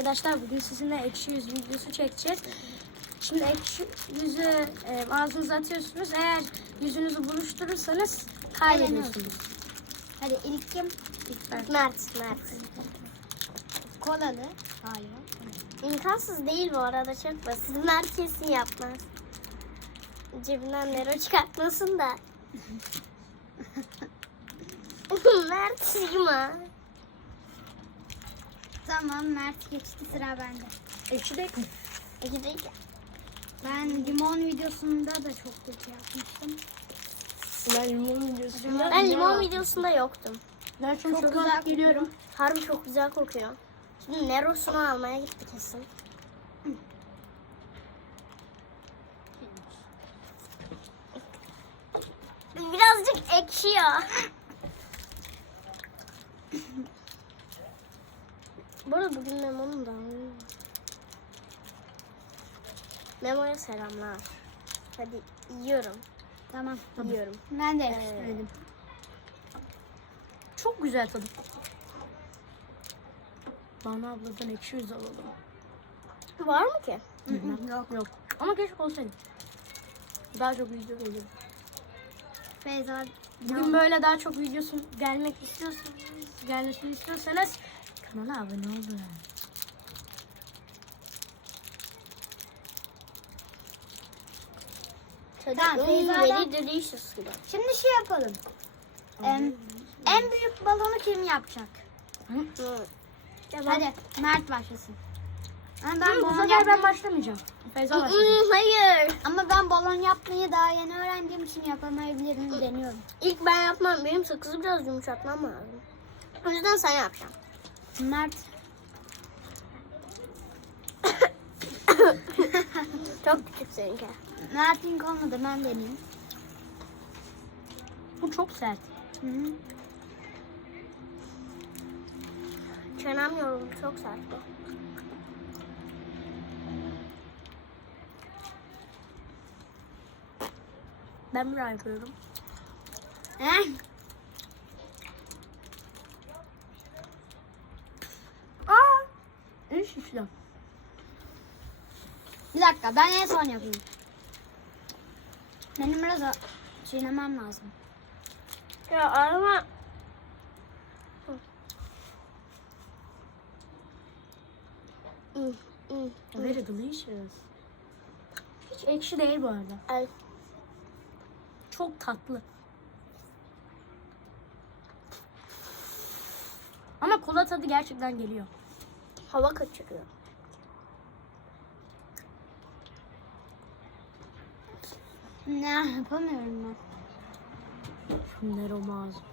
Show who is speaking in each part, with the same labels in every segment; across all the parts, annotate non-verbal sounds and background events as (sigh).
Speaker 1: Arkadaşlar bugün sizinle ekşi yüz videosu çekeceğiz. Şimdi ekşi yüzü e, ağzınıza atıyorsunuz. Eğer yüzünüzü buruşturursanız kaybediyorsunuz.
Speaker 2: Hadi ilk kim?
Speaker 1: İlk ben.
Speaker 3: Mert, Mert.
Speaker 2: Kolalı. Hayır.
Speaker 3: İmkansız değil bu arada çok basit. Mert kesin yapmaz. Cebinden Nero çıkartmasın da. (laughs) (laughs) Mert Sigma.
Speaker 2: Tamam Mert geçti sıra bende.
Speaker 1: Ekşi değil mi?
Speaker 3: İki de
Speaker 2: Ben limon videosunda da çok kötü yapmıştım.
Speaker 1: Ben limon videosunda.
Speaker 3: Ben limon videosunda yoktum.
Speaker 1: Ben çok,
Speaker 2: Çok
Speaker 1: güzel
Speaker 2: güzel
Speaker 1: geliyorum.
Speaker 3: Harbi çok güzel kokuyor. Şimdi Nero'sunu almaya gitti kesin. Birazcık ekşiyor. Bu arada bugün Memo'nun da Memo'ya selamlar. Hadi yiyorum.
Speaker 2: Tamam.
Speaker 3: Yiyorum.
Speaker 2: Ben de
Speaker 3: Ee,
Speaker 2: yapıştırdım.
Speaker 1: Çok güzel tadı. Bana abladan ekşi yüz alalım.
Speaker 3: Var mı ki?
Speaker 1: Yok. Yok. Ama keşke olsaydı. Daha çok video gelir.
Speaker 2: Feyza.
Speaker 1: Bugün böyle daha çok videosu gelmek istiyorsanız, gelmesini istiyorsanız kanala abone olun.
Speaker 2: Tamam, Feyza'dan-
Speaker 3: delicious gibi.
Speaker 2: Şimdi şey yapalım. Em, en büyük balonu kim yapacak? Hadi Mert başlasın. Ama ben balon
Speaker 1: sefer ben başlamayacağım. Feyza başlasın.
Speaker 3: Hayır.
Speaker 2: ama ben balon yapmayı daha yeni öğrendiğim için yapamayabilirim deniyorum.
Speaker 3: İlk ben yapmam. Benim sakızı biraz yumuşatmam lazım. O yüzden sen yapacaksın.
Speaker 2: Mert (coughs)
Speaker 3: Çok küçük seninki.
Speaker 2: Mert'in olmadı ben deneyeyim.
Speaker 1: Bu çok sert.
Speaker 2: Hı -hı.
Speaker 3: Çenem yoruldu. Çok sert bu.
Speaker 1: Ben buraya yapıyorum.
Speaker 2: Heh.
Speaker 1: Şişli.
Speaker 2: Bir dakika ben en son yapayım. Benim biraz çiğnemem lazım.
Speaker 3: Ya ama Hmm, hmm.
Speaker 1: Very delicious. Hiç ekşi değil bu arada.
Speaker 3: Ay,
Speaker 1: Çok tatlı. Ama kola tadı gerçekten geliyor.
Speaker 3: Hava kaçırıyor.
Speaker 2: Ne yapamıyorum ben.
Speaker 1: Şunları o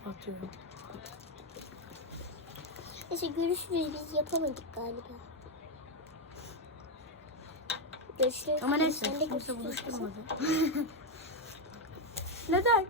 Speaker 1: atıyorum.
Speaker 3: Neyse görüşürüz. Biz yapamadık galiba. Görüşürüz.
Speaker 1: Ama neyse kimse buluşturmadı. (laughs) Neden?